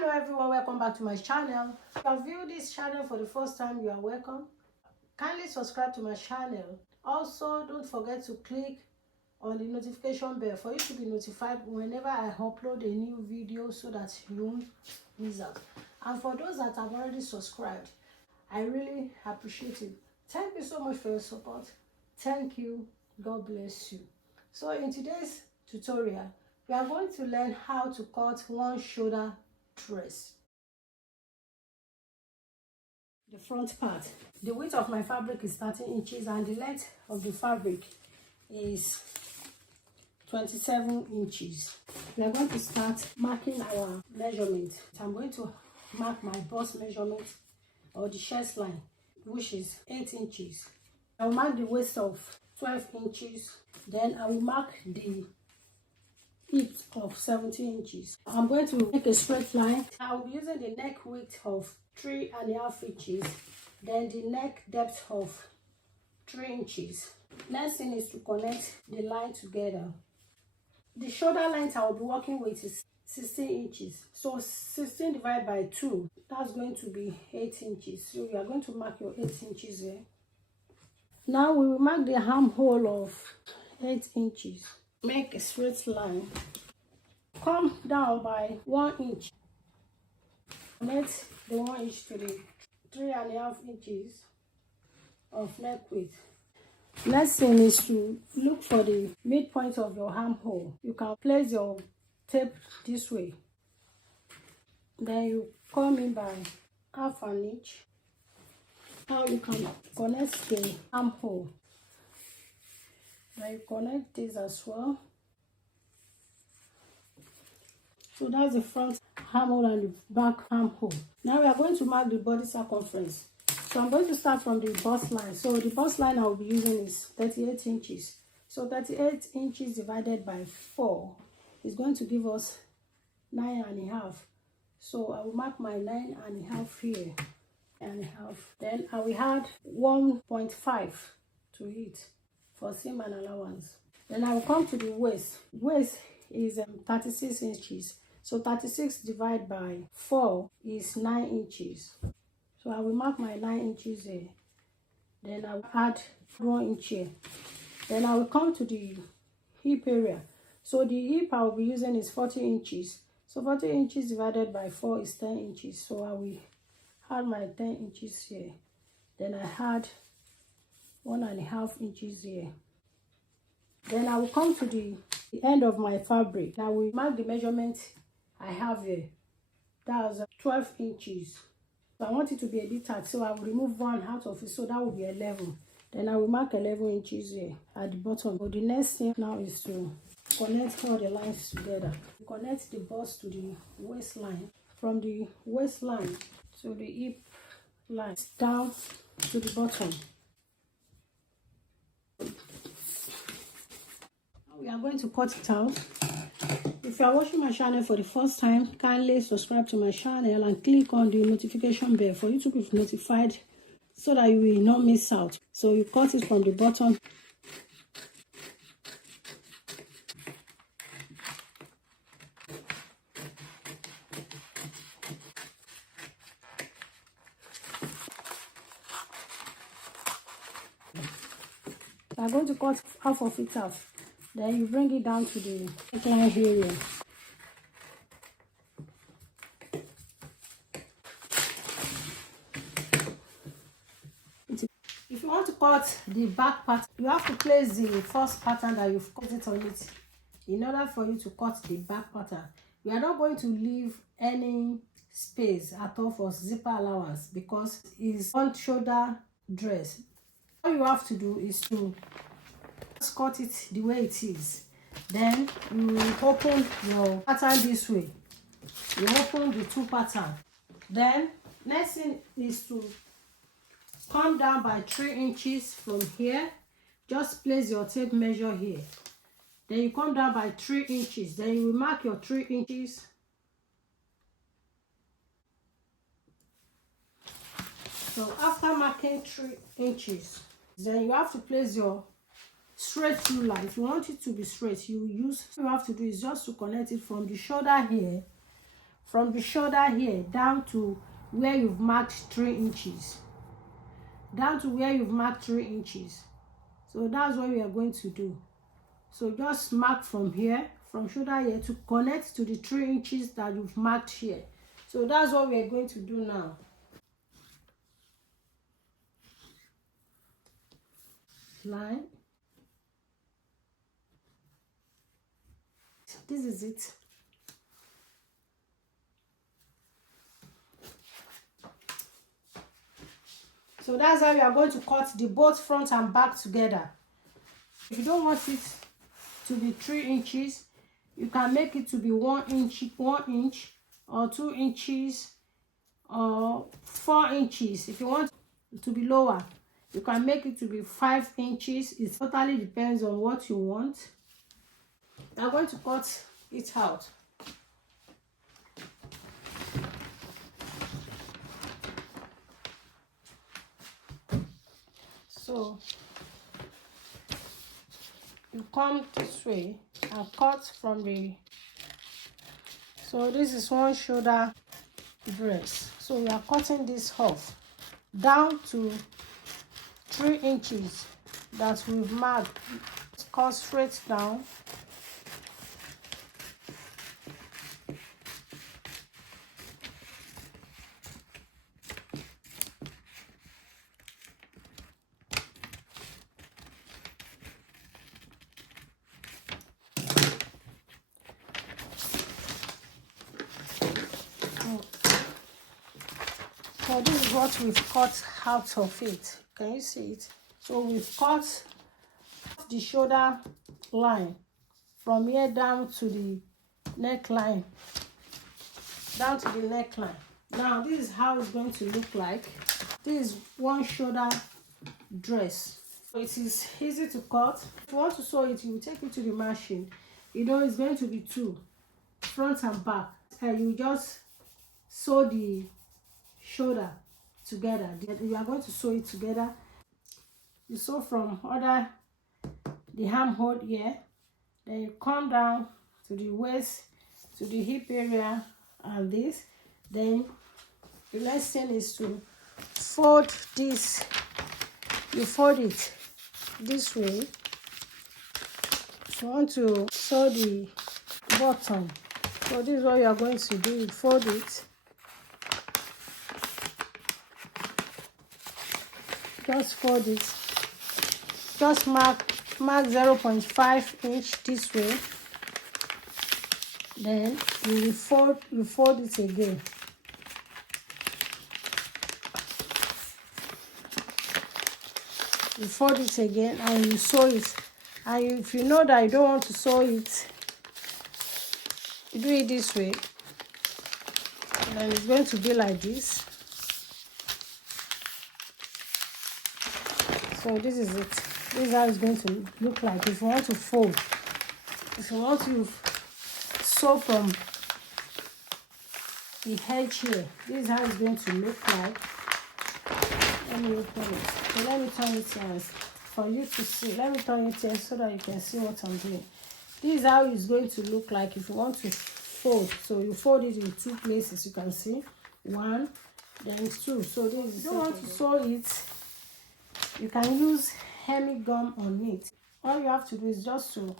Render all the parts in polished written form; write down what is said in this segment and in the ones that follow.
Hello everyone, welcome back to my channel. If you have viewed this channel for the first time, you are welcome. Kindly subscribe to my channel. Also, don't forget to click on the notification bell for you to be notified whenever I upload a new video so that you won't miss out. And for those that have already subscribed, I really appreciate it. Thank you so much for your support. Thank you. God bless you. So in today's tutorial, we are going to learn how to cut one shoulder dress. The front part. The width of my fabric is 13 inches and the length of the fabric is 27 inches. We are going to start marking our measurement. I'm going to mark my bust measurement or the chest line, which is 8 inches. I will mark the waist of 12 inches. Then I will mark the hip of 17 inches. I'm going to make a straight line. I'll be using the neck width of 3.5 inches, then the neck depth of 3 inches. Next thing is to connect the line together. The shoulder length I will be working with is 16 inches. So 16 divided by 2, that's going to be 8 inches. So you are going to mark your 8 inches here. Now we will mark the armhole of 8 inches. Make a straight line. Come down by 1 inch. Connect the 1 inch to the 3.5 inches of neck width. Next thing is to look for the midpoint of your armhole. You can place your tape this way. Then you come in by 1/2 inch. Now you can connect the armhole. Then you connect this as well. So that's the front armhole and the back armhole. Now we are going to mark the body circumference. So I'm going to start from the bust line. So the bust line I will be using is 38 inches. So 38 inches divided by 4 is going to give us 9.5. So I will mark my 9.5 here. 9.5. Then I will add 1.5 to it for seam and allowance. Then I will come to the waist. Waist is 36 inches. So 36 divided by 4 is 9 inches. So I will mark my 9 inches here. Then I will add 1 inch here. Then I will come to the hip area. So the hip I will be using is 40 inches. So 40 inches divided by 4 is 10 inches. So I will add my 10 inches here. Then I add 1.5 inches here. Then I will come to the end of my fabric. I will mark the measurement I have here. That's 12 inches. So I want it to be a bit tight, so I will remove 1 out of it, so that will be 11. Then I will mark 11 inches here at the bottom. But the next thing now is to connect all the lines together. Connect the bust to the waistline. From the waistline to the hip line down to the bottom. We are going to cut it out. If you are watching my channel for the first time, kindly subscribe to my channel and click on the notification bell for you to be notified so that you will not miss out. So you cut it from the bottom. I'm going to cut half of it off. Then you bring it down to the neckline area. If you want to cut the back part, you have to place the first pattern that you've cut it on it in order for you to cut the back pattern. We are not going to leave any space at all for zipper allowance because it's front shoulder dress. All you have to do is to just cut it the way it is. Then you open your pattern this way. You open the 2 pattern. Then next thing is to come down by 3 inches from here. Just place your tape measure here. Then you come down by 3 inches. Then you will mark your 3 inches. So after marking 3 inches, then you have to place your straight ruler. If you want it to be straight, you have to do is just to connect it from the shoulder here from the shoulder here down to where you've marked 3 inches. Down to where you've marked 3 inches. So that's what we are going to do. So just mark from here, from shoulder here, to connect to the 3 inches that you've marked here. So that's what we are going to do now. Line. This is it. So that's how we are going to cut the both front and back together. If you don't want it to be 3 inches, you can make it to be 1 inch or 2 inches or 4 inches. If you want it to be lower, you can make it to be 5 inches. It totally depends on what you want. I'm going to cut it out. So you come this way and cut from the, so this is one shoulder dress. So we are cutting this off down to 3 inches that we've marked. Cut straight down. So this is what we've cut out of it. Can you see it? So we've cut the shoulder line from here down to the neckline. Down to the neckline. Now this is how it's going to look like. This is one shoulder dress. So it is easy to cut. If you want to sew it, you will take it to the machine. You know it's going to be 2, front and back. And you just sew the shoulder together. You are going to sew it together. You sew from under the armhole here, then you come down to the waist, to the hip area, and this. Then the next thing is to fold this. You fold it this way. If you want to sew the bottom, so this is what you are going to do. You fold it. Just fold it. Just mark 0.5 inch this way. Then you fold it again. You fold it again and you sew it. And if you know that you don't want to sew it, you do it this way. And it's going to be like this. So this is it. This is how it's going to look like. If you want to fold, if you want to sew from the edge here, this is how it's going to look like. Let me open it. So let me turn it here for you to see. Let me turn it here so that you can see what I'm doing. This is how it's going to look like if you want to fold. So you fold it in 2 places. You can see 1, then 2. So this is, if you don't want to sew it, you can use hemi gum on it. All you have to do is just to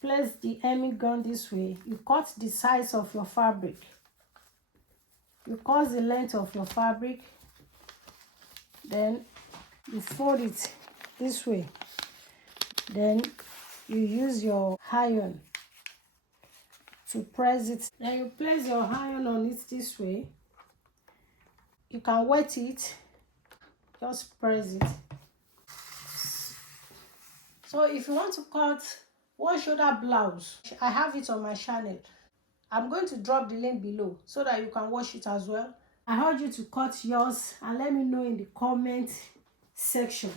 place the hemi gum this way. You cut the size of your fabric. You cut the length of your fabric. Then you fold it this way. Then you use your iron to press it. Then you place your iron on it this way. You can wet it. Just press it. So if you want to cut one shoulder blouse, I have it on my channel. I'm going to drop the link below so that you can watch it as well. I urge you to cut yours and let me know in the comment section.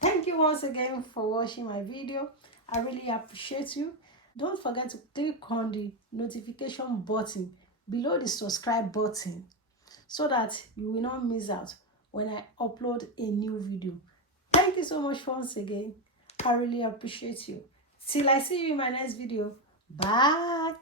Thank you once again for watching my video. I really appreciate you. Don't forget to click on the notification button below the subscribe button so that you will not miss out when I upload a new video. Thank you so much once again. I really appreciate you. Till I see you in my next video. Bye.